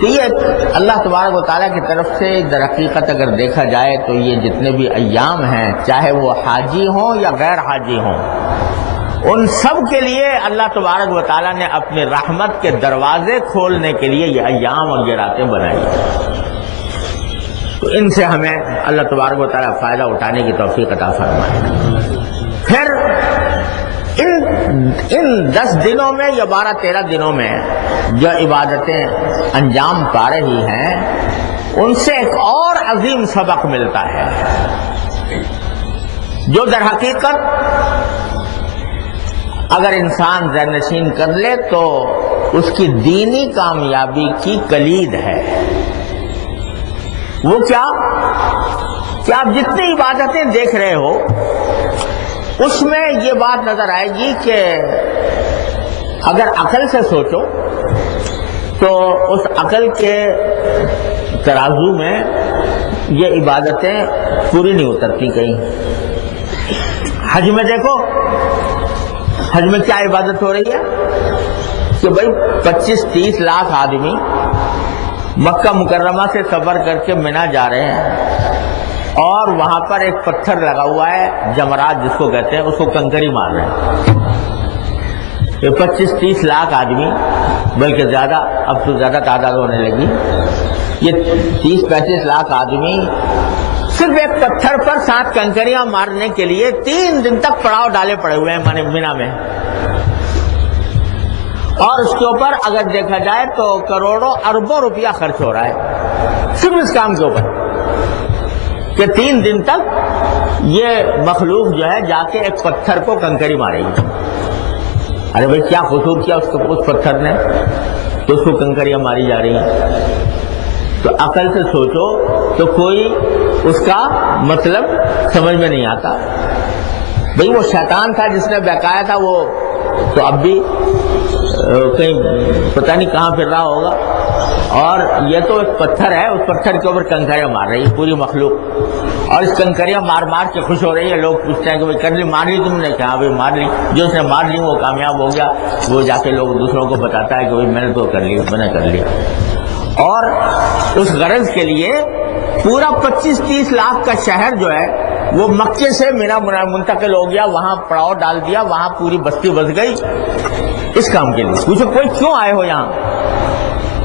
تو یہ اللہ تبارک و تعالیٰ کی طرف سے در حقیقت اگر دیکھا جائے تو یہ جتنے بھی ایام ہیں، چاہے وہ حاجی ہوں یا غیر حاجی ہوں، ان سب کے لیے اللہ تبارک و تعالیٰ نے اپنے رحمت کے دروازے کھولنے کے لیے یہ ایام اور یہ راتیں بنائی ہیں۔ تو ان سے ہمیں اللہ تبارک و تعالیٰ فائدہ اٹھانے کی توفیق عطا فرمائے۔ پھر ان 10 دنوں میں یا 12-13 دنوں میں جو عبادتیں انجام پا رہی ہیں، ان سے ایک اور عظیم سبق ملتا ہے جو در حقیقت اگر انسان ذہن نشین کر لے تو اس کی دینی کامیابی کی کلید ہے۔ وہ کیا کہ آپ جتنی عبادتیں دیکھ رہے ہو اس میں یہ بات نظر آئے گی کہ اگر عقل سے سوچو تو اس عقل کے ترازو میں یہ عبادتیں پوری نہیں اترتی کہیں۔ حج میں دیکھو، حج میں کیا عبادت ہو رہی ہے کہ بھائی 25-30 لاکھ آدمی مکہ مکرمہ سے سفر کر کے مینا جا رہے ہیں، اور وہاں پر ایک پتھر لگا ہوا ہے جمرات جس کو کہتے ہیں، اس کو کنکری مار رہے ہیں۔ یہ 25-30 لاکھ آدمی، بلکہ زیادہ، اب تو زیادہ تعداد ہونے لگی، یہ 30-35 لاکھ آدمی صرف ایک پتھر پر 7 کنکریاں مارنے کے لیے 3 دن تک پڑاؤ ڈالے پڑے ہوئے ہیں مینا میں، اور اس کے اوپر اگر دیکھا جائے تو کروڑوں اربوں روپیہ خرچ ہو رہا ہے صرف اس کام کے اوپر کہ 3 دن تک یہ مخلوق جو ہے جا کے ایک پتھر کو کنکری مارے گی۔ ارے بھائی کیا قصور کیا اس پتھر نے تو اس کو کنکریاں ماری جا رہی ہیں؟ تو عقل سے سوچو تو کوئی اس کا مطلب سمجھ میں نہیں آتا۔ بھئی وہ شیطان تھا جس نے بہکایا تھا، وہ تو اب بھی کہیں پتہ نہیں کہاں پھر رہا ہوگا، اور یہ تو ایک پتھر ہے، اس پتھر کے اوپر کنکریاں مار رہی ہے پوری مخلوق، اور اس کنکریاں مار مار کے خوش ہو رہی ہے۔ لوگ پوچھتے ہیں کہ بھائی کر لی، مار لی تم نے؟ کہا بھائی مار لی، جو اس نے مار لی وہ کامیاب ہو گیا، وہ جا کے لوگ دوسروں کو بتاتا ہے کہ بھائی میں نے تو کر لی، میں نے کر لیا۔ اور اس غرض کے لیے پورا 25-30 لاکھ کا شہر جو ہے وہ مکے سے مینا منتقل ہو گیا، وہاں پڑاؤ ڈال دیا، وہاں پوری بستی بس گئی اس کام کے لیے۔ پوچھو کوئی کیوں آئے ہو یہاں؟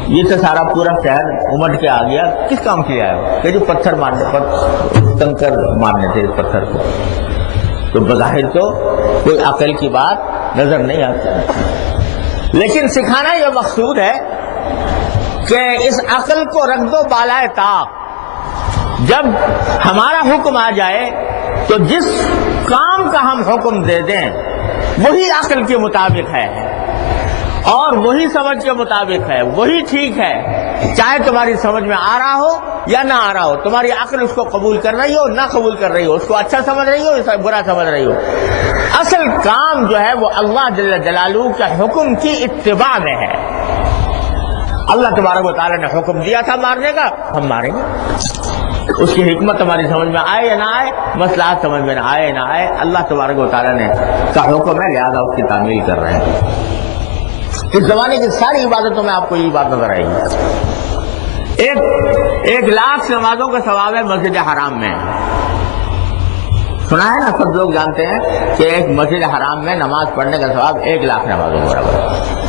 یہ تو سارا پورا شہر امٹ کے آ گیا، کس کام کے لیے آئے ہو؟ کہ جو پتھر مارنے پر کنکر مارنے تھے اس پتھر کو۔ تو بظاہر تو کوئی عقل کی بات نظر نہیں آتی، لیکن سکھانا یہ مقصود ہے کہ اس عقل کو رکھ دو بالائے طاق۔ جب ہمارا حکم آ جائے تو جس کام کا ہم حکم دے دیں وہی عقل کے مطابق ہے اور وہی سمجھ کے مطابق ہے، وہی ٹھیک ہے، چاہے تمہاری سمجھ میں آ رہا ہو یا نہ آ رہا ہو، تمہاری عقل اس کو قبول کر رہی ہو نہ قبول کر رہی ہو، اس کو اچھا سمجھ رہی ہو یا برا سمجھ رہی ہو، اصل کام جو ہے وہ اللہ جل جلالہ کے حکم کی اتباع میں ہے۔ اللہ تبارک و تعالیٰ نے حکم دیا تھا مارنے کا، ہم ماریں گے، اس کی حکمت ہماری سمجھ میں آئے یا نہ آئے، مصلحت سمجھ میں آئے یا نہ آئے، اللہ تبارک و تعالیٰ نے کا حکم ہے، لہذا اس کی تعمیل کر رہے ہیں۔ اس زمانے کی ساری عبادتوں میں آپ کو یہی بات نظر آئے گی۔ 1,00,000 نمازوں کا ثواب ہے مسجد حرام میں، سنا ہے نا، سب لوگ جانتے ہیں کہ ایک مسجد حرام میں نماز پڑھنے کا ثواب 1,00,000 نمازوں کے برابر ہے۔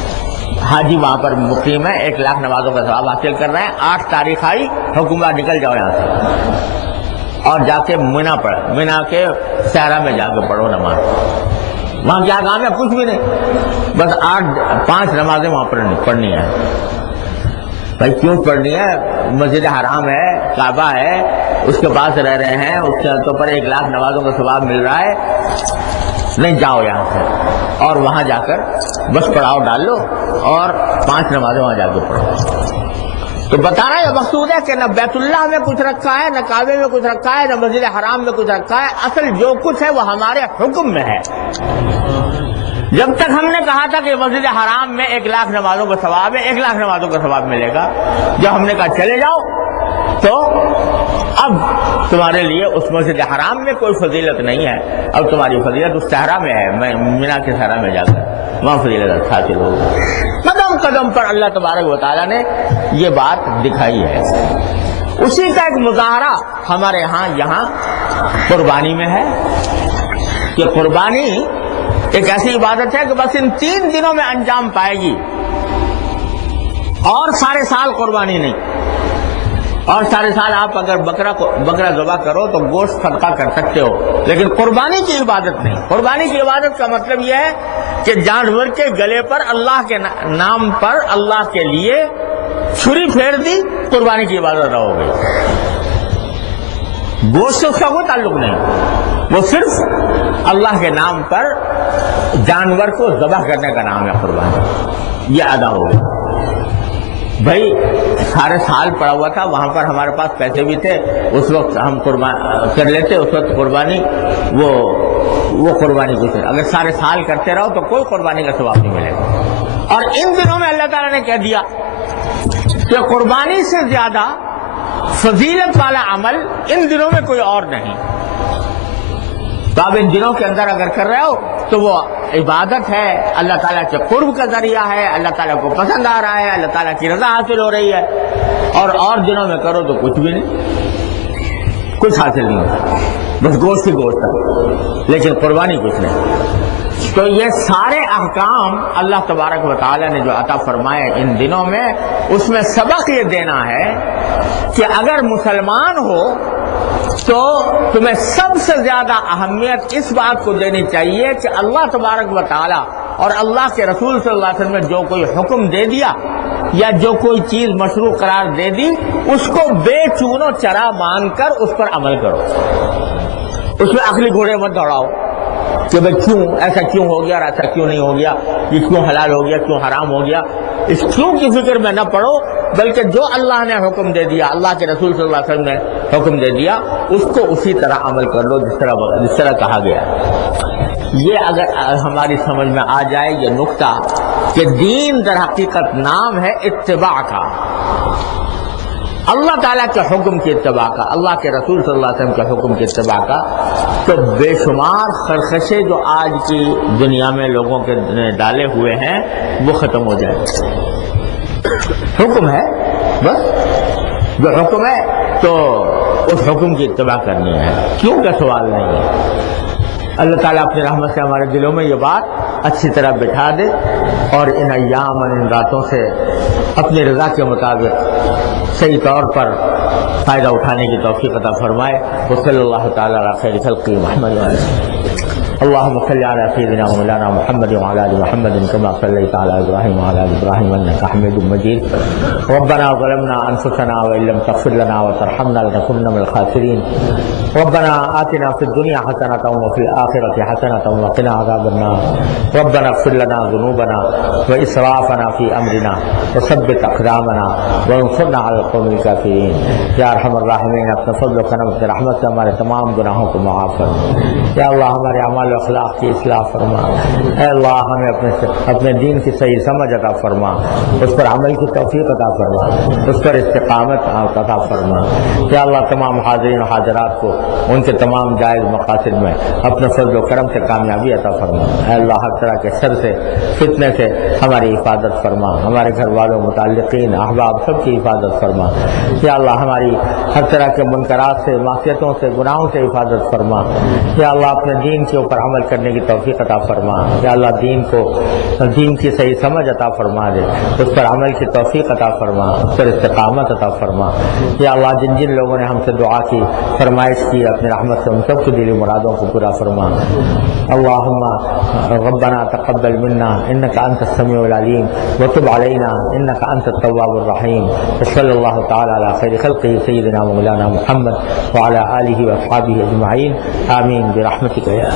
حاجی وہاں پر مقیم ہے، 1,00,000 نمازوں کا ثواب حاصل کر رہے ہیں۔ 8 تاریخ آئی، حکومت نکل جاؤ یہاں سے اور جا کے مینا پڑھ، مینا کے صحرا میں جا کے پڑھو نماز۔ وہاں کیا کام ہے؟ کچھ بھی نہیں، بس 5 نمازیں وہاں پر پڑھنی ہے۔ بھائی کیوں پڑھنی ہے؟ مسجد حرام ہے، کعبہ ہے، اس کے پاس رہ رہے ہیں، اس کے تو پر 1 لاکھ نمازوں کا ثواب مل رہا ہے، نہیں جاؤ یہاں سے اور وہاں جا کر بس پڑھاؤ ڈال لو اور 5 نمازیں وہاں جا کے پڑھو۔ تو بتانا یہ مقصود ہے کہ نہ بیت اللہ میں کچھ رکھا ہے، نہ کعبے میں کچھ رکھا ہے، نہ مسجد حرام میں کچھ رکھا ہے، اصل جو کچھ ہے وہ ہمارے حکم میں ہے۔ جب تک ہم نے کہا تھا کہ مسجد حرام میں 1 لاکھ نمازوں کا ثواب ہے، 1 لاکھ نمازوں کا ثواب ملے گا، جب ہم نے کہا چلے جاؤ تو اب تمہارے لیے اس مسجد حرام میں کوئی فضیلت نہیں ہے، اب تمہاری فضیلت اس صحرا میں ہے، مینا کے صحرا میں جا کر وہاں فضیلت حاصل ہوگی۔ قدم قدم پر اللہ تبارک و تعالیٰ نے یہ بات دکھائی ہے۔ اسی کا ایک مظاہرہ ہمارے یہاں قربانی میں ہے کہ قربانی ایک ایسی عبادت ہے کہ بس ان 3 دنوں میں انجام پائے گی، اور سارے سال قربانی نہیں۔ اور سارے سال آپ اگر بکرا ذبح کرو تو گوشت صدقہ کر سکتے ہو، لیکن قربانی کی عبادت نہیں۔ قربانی کی عبادت کا مطلب یہ ہے کہ جانور کے گلے پر اللہ کے نام پر اللہ کے لیے چھری پھیر دی، قربانی کی عبادت ہو گئی۔ گوشت سے اس کا کوئی تعلق نہیں، وہ صرف اللہ کے نام پر جانور کو ذبح کرنے کا نام ہے قربانی، یہ ادا ہو گئی۔ بھائی سارے سال پڑا ہوا تھا، وہاں پر ہمارے پاس پیسے بھی تھے، اس وقت ہم قربانی کر لیتے، اس وقت قربانی وہ قربانی کچھ نہیں۔ اگر سارے سال کرتے رہو تو کوئی قربانی کا ثواب نہیں ملے گا۔ اور ان دنوں میں اللہ تعالیٰ نے کہہ دیا کہ قربانی سے زیادہ فضیلت والا عمل ان دنوں میں کوئی اور نہیں۔ تو آپ ان دنوں کے اندر اگر کر رہے ہو تو وہ عبادت ہے، اللہ تعالیٰ کے قرب کا ذریعہ ہے، اللہ تعالیٰ کو پسند آ رہا ہے، اللہ تعالیٰ کی رضا حاصل ہو رہی ہے۔ اور دنوں میں کرو تو کچھ بھی نہیں، کچھ حاصل نہیں ہوتا، بس گوشت ہی گوشت ہے، لیکن قربانی کچھ نہیں۔ تو یہ سارے احکام اللہ تبارک و تعالیٰ نے جو عطا فرمائے ان دنوں میں، اس میں سبق یہ دینا ہے کہ اگر مسلمان ہو تو تمہیں سب سے زیادہ اہمیت اس بات کو دینی چاہیے کہ اللہ تبارک و تعالی اور اللہ کے رسول صلی اللہ علیہ وسلم نے جو کوئی حکم دے دیا یا جو کوئی چیز مشروع قرار دے دی، اس کو بے چون و چرا مان کر اس پر عمل کرو۔ اس میں عقلی گھوڑے مت دوڑاؤ کہ بھائی کیوں ایسا کیوں ہو گیا اور ایسا کیوں نہیں ہو گیا، یہ کیوں حلال ہو گیا کیوں حرام ہو گیا، اس کیوں کی فکر میں نہ پڑو، بلکہ جو اللہ نے حکم دے دیا، اللہ کے رسول صلی اللہ علیہ وسلم نے حکم دے دیا، اس کو اسی طرح عمل کر لو جس طرح کہا گیا۔ یہ اگر ہماری سمجھ میں آ جائے یہ نقطہ کہ دین در حقیقت نام ہے اتباع کا، اللہ تعالیٰ کے حکم کی اتباع کا، اللہ کے رسول صلی اللہ علیہ وسلم کے حکم کی اتباع کا، تو بے شمار خرخشے جو آج کی دنیا میں لوگوں کے ڈالے ہوئے ہیں وہ ختم ہو جائیں۔ حکم ہے، بس جو حکم ہے تو اس حکم کی اتباع کرنی ہے، کیوں کا سوال نہیں ہے۔ اللہ تعالیٰ اپنی رحمت سے ہمارے دلوں میں یہ بات اچھی طرح بٹھا دے اور ان ایام اور ان راتوں سے اپنی رضا کے مطابق صحیح طور پر فائدہ اٹھانے کی توفیق عطا فرمائے۔ وصلی اللہ تعالیٰ علی خیر خلق محمد اللهم صل على سيدنا ومولانا محمد وعلى ال محمد كما صليت على ابراهيم وعلى ال ابراهيم انك حميد مجيد ربنا ظلمنا انفسنا وان لم تغفر لنا وترحمنا لنكونن من الخاسرين ربنا آتنا في الدنيا حسنة وفي الآخرة حسنة وقنا عذاب النار ربنا اغفر لنا ذنوبنا وإسرافنا في أمرنا وثبت أقدامنا وانصرنا على القوم الكافرين یا ارحم الراحمین اپنے فضل و کرم سے رحمت سے ہمارے تمام گناہوں کو معاف فرما۔ یا اللہ ہمارے اعمال و اخلاق کی اصلاح فرما۔ اے اللہ ہمیں اپنے دین کی صحیح سمجھ عطا فرما، اس پر عمل کی توفیق عطا فرما، اس پر استقامت عطا فرما۔ یا اللہ تمام حاضرین و حاضرات کو ان کے تمام جائز مقاصد میں اپنے فضل و کرم سے کامیابی عطا فرما۔ اے اللہ ہر طرح کے شر سے فتنے سے ہماری حفاظت فرما، ہمارے گھر والوں متعلقین احباب سب کی حفاظت فرما۔ یا اللہ ہماری ہر طرح کے منکرات سے معصیتوں سے گناہوں سے حفاظت فرما۔ یا اللہ اپنے دین کے اوپر پر عمل کرنے کی توفیق عطا فرما. یا اللہ دین کی صحیح سمجھ عطا فرما دے, اس پر عمل کی توفیق عطا فرما, اس پر استقامت عطا فرما. یا اللہ جن جن لوگوں نے ہم سے دعا کی, فرمائش کی, اپنی رحمت سے ان سب کی دلی مرادوں کو پورا فرما. اللہم ربنا تقبل منا انک انت السمیع العلیم وتب علینا انک انت التواب الرحیم. صلی اللہ تعالی علی خیر خلقہ سیدنا مولانا محمد وعلی آلہ واصحابہ اجمعین. آمین برحمتک یا